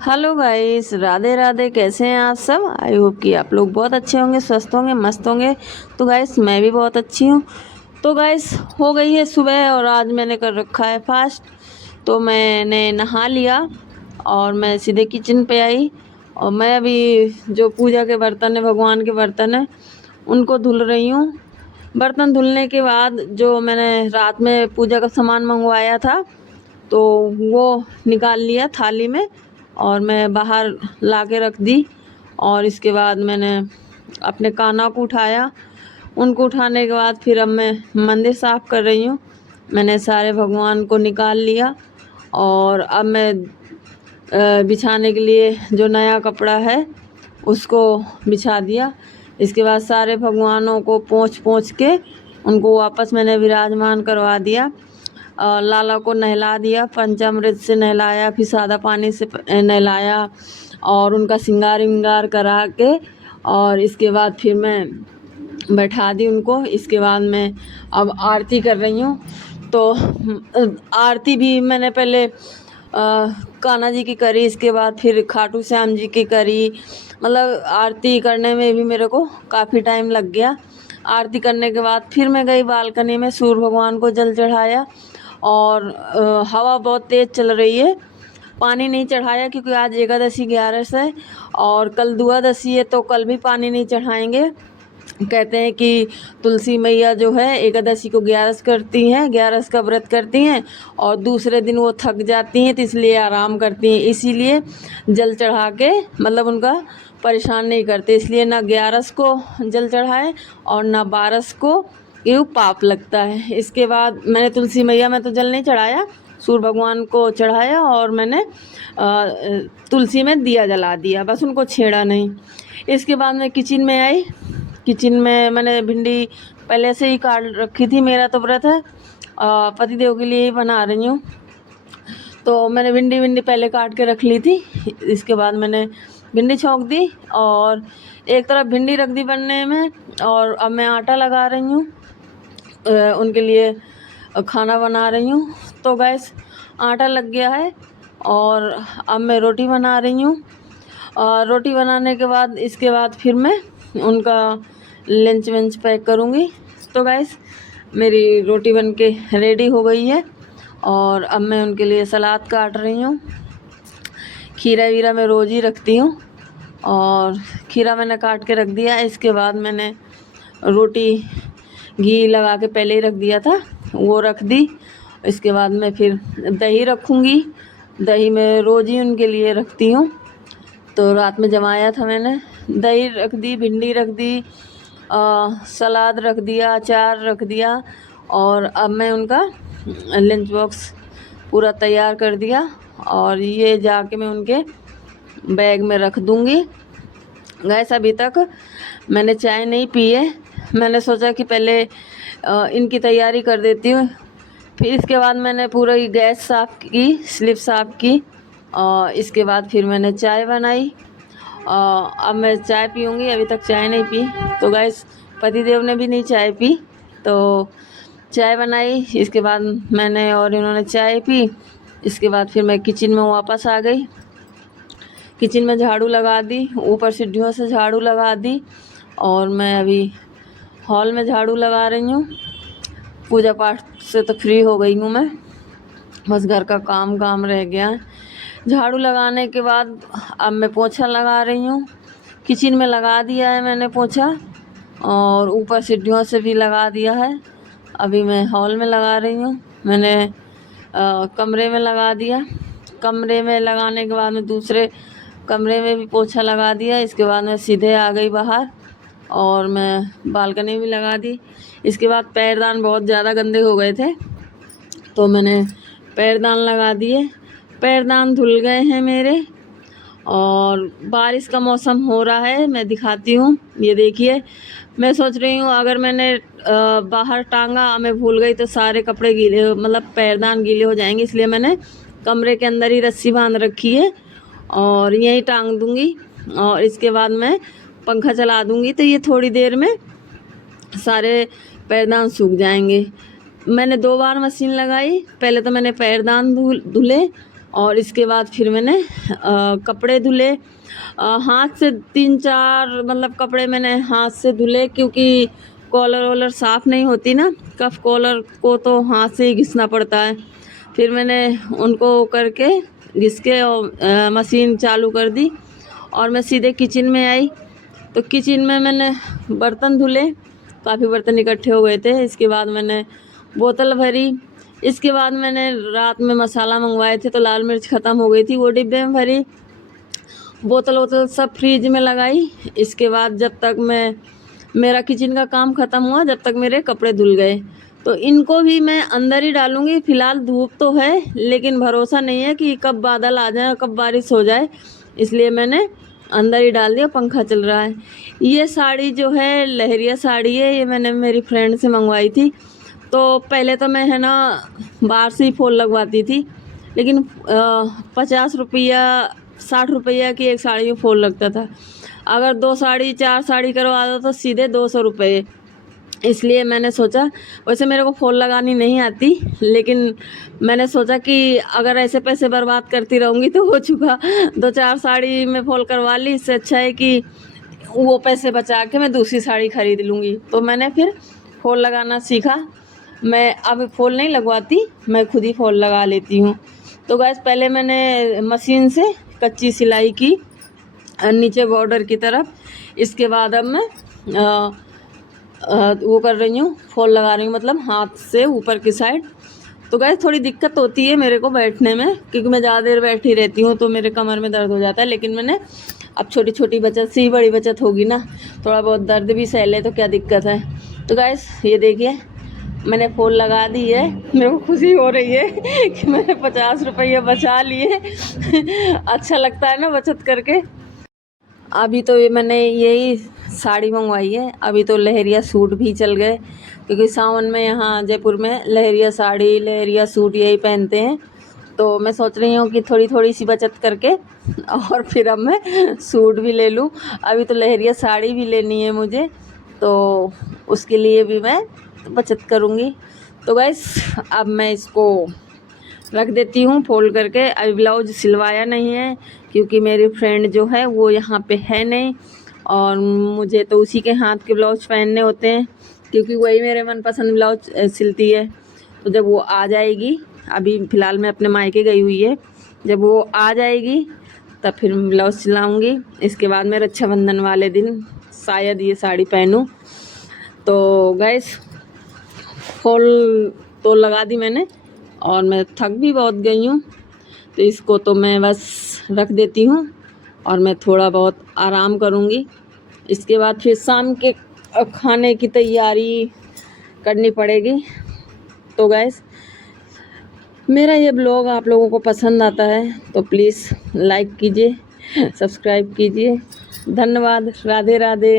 Hello guys, Radhe Radhe. कैसे हैं आप सब? आई होप कि आप लोग बहुत अच्छे होंगे, स्वस्थ होंगे, मस्त होंगे। तो गाइस मैं भी बहुत अच्छी हूँ। तो गाइस हो गई है सुबह और आज मैंने कर रखा है फास्ट। तो मैंने नहा लिया और मैं सीधे किचन पे आई और मैं अभी जो पूजा के बर्तन है, भगवान के बर्तन है, उनको धुल रही हूँ। बर्तन धुलने के बाद जो मैंने रात में पूजा का सामान मंगवाया था तो वो निकाल लिया थाली में और मैं बाहर ला के रख दी। और इसके बाद मैंने अपने कान्हा को उठाया। उनको उठाने के बाद फिर अब मैं मंदिर साफ़ कर रही हूँ। मैंने सारे भगवान को निकाल लिया और अब मैं बिछाने के लिए जो नया कपड़ा है उसको बिछा दिया। इसके बाद सारे भगवानों को पोंछ पोंछ के उनको वापस मैंने विराजमान करवा दिया। लाला को नहला दिया, पंचामृत से नहलाया, फिर सादा पानी से नहलाया और उनका श्रृंगार विंगार करा के और इसके बाद फिर मैं बैठा दी उनको। इसके बाद मैं अब आरती कर रही हूँ। तो आरती भी मैंने पहले कान्हा जी की करी, इसके बाद फिर खाटू श्याम जी की करी। मतलब आरती करने में भी मेरे को काफ़ी टाइम लग गया। आरती करने के बाद फिर मैं गई बालकनी में, सूर्य भगवान को जल चढ़ाया और हवा बहुत तेज़ चल रही है। पानी नहीं चढ़ाया क्योंकि आज एकादशी 11 है और कल द्वादशी है, तो कल भी पानी नहीं चढ़ाएंगे। कहते हैं कि तुलसी मैया जो है एकादशी को 11 करती हैं, 11 का व्रत करती हैं और दूसरे दिन वो थक जाती हैं तो इसलिए आराम करती हैं। इसीलिए जल चढ़ा के मतलब उनका परेशान नहीं करते, इसलिए ना 11 को जल चढ़ाए और ना 12 को, क्यों पाप लगता है। इसके बाद मैंने तुलसी मैया में तो जल नहीं चढ़ाया, सूर्य भगवान को चढ़ाया और मैंने तुलसी में दिया जला दिया, बस उनको छेड़ा नहीं। इसके बाद मैं किचन में आई। किचन में मैंने भिंडी पहले से ही काट रखी थी, मेरा तो व्रत है, पतिदेव के लिए ही बना रही हूँ। तो मैंने भिंडी पहले काट के रख ली थी। इसके बाद मैंने भिंडी छौंक दी और एक तरफ भिंडी रख दी बनने में और अब मैं आटा लगा रही हूँ, उनके लिए खाना बना रही हूँ। तो गैस आटा लग गया है और अब मैं रोटी बना रही हूँ। रोटी बनाने के बाद इसके बाद फिर मैं उनका लंच वंच पैक करूँगी। तो गैस मेरी रोटी बन के रेडी हो गई है और अब मैं उनके लिए सलाद काट रही हूँ। खीरा वीरा मैं रोज़ ही रखती हूँ और खीरा मैंने काट के रख दिया। इसके बाद मैंने रोटी घी लगा के पहले ही रख दिया था, वो रख दी। इसके बाद मैं फिर दही रखूँगी। दही मैं रोज़ ही उनके लिए रखती हूँ, तो रात में जमाया था मैंने। दही रख दी, भिंडी रख दी, सलाद रख दिया, अचार रख दिया और अब मैं उनका लंच बॉक्स पूरा तैयार कर दिया और ये जाके मैं उनके बैग में रख दूँगी। गैस अभी तक मैंने चाय नहीं पी है। मैंने सोचा कि पहले इनकी तैयारी कर देती हूँ, फिर इसके बाद मैंने पूरा गैस साफ़ की, स्लिप साफ़ की और इसके बाद फिर मैंने चाय बनाई। अब मैं चाय पीऊँगी, अभी तक चाय नहीं पी। तो गैस पतिदेव ने भी नहीं चाय पी, तो चाय बनाई। इसके बाद मैंने और इन्होंने चाय पी। इसके बाद फिर मैं किचन में वापस आ गई। किचन में झाड़ू लगा दी, ऊपर सीढ़ियों से झाड़ू लगा दी और मैं अभी हॉल में झाड़ू लगा रही हूँ। पूजा पाठ से तो फ्री हो गई हूँ मैं, बस घर का काम रह गया है। झाड़ू लगाने के बाद अब मैं पोछा लगा रही हूँ। किचन में लगा दिया है मैंने पोछा और ऊपर सीढ़ियों से भी लगा दिया है। अभी मैं हॉल में लगा रही हूँ। मैंने कमरे में लगा दिया। कमरे में लगाने के बाद में दूसरे कमरे में भी पोछा लगा दिया। इसके बाद मैं सीधे आ गई बाहर और मैं बालकनी भी लगा दी। इसके बाद पैरदान बहुत ज़्यादा गंदे हो गए थे तो मैंने पैरदान लगा दिए। पैरदान धुल गए हैं मेरे और बारिश का मौसम हो रहा है। मैं दिखाती हूँ, ये देखिए। मैं सोच रही हूँ अगर मैंने बाहर टांगा, मैं भूल गई तो सारे कपड़े गीले, मतलब पैरदान गीले हो जाएंगे, इसलिए मैंने कमरे के अंदर ही रस्सी बांध रखी है और यहीं टांग दूँगी और इसके बाद मैं पंखा चला दूँगी तो ये थोड़ी देर में सारे पैरदान सूख जाएंगे। मैंने 2 बार मशीन लगाई, पहले तो मैंने पैरदान धुले और इसके बाद फिर मैंने कपड़े धुले। हाथ से 3-4 मतलब कपड़े मैंने हाथ से धुले, क्योंकि कॉलर वॉलर साफ़ नहीं होती ना, कफ कॉलर को तो हाथ से ही घिसना पड़ता है। फिर मैंने उनको करके घिस के और मशीन चालू कर दी और मैं सीधे किचन में आई। तो किचन में मैंने बर्तन धुले, काफ़ी बर्तन इकट्ठे हो गए थे। इसके बाद मैंने बोतल भरी। इसके बाद मैंने रात में मसाला मंगवाए थे तो लाल मिर्च ख़त्म हो गई थी, वो डिब्बे में भरी। बोतल वोतल सब फ्रीज में लगाई। इसके बाद जब तक मेरा किचन का काम ख़त्म हुआ, जब तक मेरे कपड़े धुल गए। तो इनको भी मैं अंदर ही डालूँगी। फ़िलहाल धूप तो है, लेकिन भरोसा नहीं है कि कब बादल आ जाए, कब बारिश हो जाए, इसलिए मैंने अंदर ही डाल दिया। पंखा चल रहा है। ये साड़ी जो है लहरिया साड़ी है, ये मैंने मेरी फ्रेंड से मंगवाई थी। तो पहले तो मैं है ना बाहर से ही फॉल लगवाती थी, लेकिन 50 रुपया 60 रुपया की एक साड़ी में फॉल लगता था। अगर 2 साड़ी 4 साड़ी करवा दो तो सीधे 200 रुपये। इसलिए मैंने सोचा, वैसे मेरे को फॉल लगानी नहीं आती, लेकिन मैंने सोचा कि अगर ऐसे पैसे बर्बाद करती रहूँगी तो हो चुका, 2-4 साड़ी में फॉल करवा ली। इससे अच्छा है कि वो पैसे बचा के मैं दूसरी साड़ी खरीद लूँगी। तो मैंने फिर फॉल लगाना सीखा। मैं अब फॉल नहीं लगवाती, मैं खुद ही फॉल लगा लेती हूँ। तो गाइस पहले मैंने मशीन से कच्ची सिलाई की नीचे बॉर्डर की तरफ। इसके बाद अब मैं वो कर रही हूँ, फॉल लगा रही हूँ, मतलब हाथ से ऊपर की साइड। तो गाइस थोड़ी दिक्कत होती है मेरे को बैठने में, क्योंकि मैं ज़्यादा देर बैठी रहती हूँ तो मेरे कमर में दर्द हो जाता है। लेकिन मैंने अब छोटी छोटी बचत से ही बड़ी बचत होगी ना, थोड़ा बहुत दर्द भी सह ले तो क्या दिक्कत है। तो गाइस ये देखिए मैंने फॉल लगा दी है। मेरे को खुशी हो रही है कि मैंने 50 रुपये बचा लिए। अच्छा लगता है ना बचत करके। अभी तो ये मैंने यही साड़ी मंगवाई है। अभी तो लहरिया सूट भी चल गए, क्योंकि सावन में यहाँ जयपुर में लहरिया साड़ी लहरिया सूट यही पहनते हैं। तो मैं सोच रही हूँ कि थोड़ी थोड़ी सी बचत करके और फिर अब मैं सूट भी ले लूँ। अभी तो लहरिया साड़ी भी लेनी है मुझे, तो उसके लिए भी मैं बचत करूँगी। तो गाइस अब मैं इसको रख देती हूँ फोल्ड करके। अभी ब्लाउज सिलवाया नहीं है, क्योंकि मेरी फ्रेंड जो है वो यहाँ पे है नहीं, और मुझे तो उसी के हाथ के ब्लाउज पहनने होते हैं, क्योंकि वही मेरे मनपसंद ब्लाउज सिलती है। तो जब वो आ जाएगी, अभी फ़िलहाल मैं अपने मायके गई हुई है, जब वो आ जाएगी तब फिर ब्लाउज सिलाऊँगी। इसके बाद मैं रक्षाबंधन वाले दिन शायद ये साड़ी पहनूँ। तो गैस फॉल तो लगा दी मैंने, और मैं थक भी बहुत गई हूँ। तो इसको तो मैं बस रख देती हूँ और मैं थोड़ा बहुत आराम करूँगी। इसके बाद फिर शाम के खाने की तैयारी करनी पड़ेगी। तो गाइस मेरा ये ब्लॉग आप लोगों को पसंद आता है तो प्लीज़ लाइक कीजिए, सब्सक्राइब कीजिए। धन्यवाद। राधे राधे।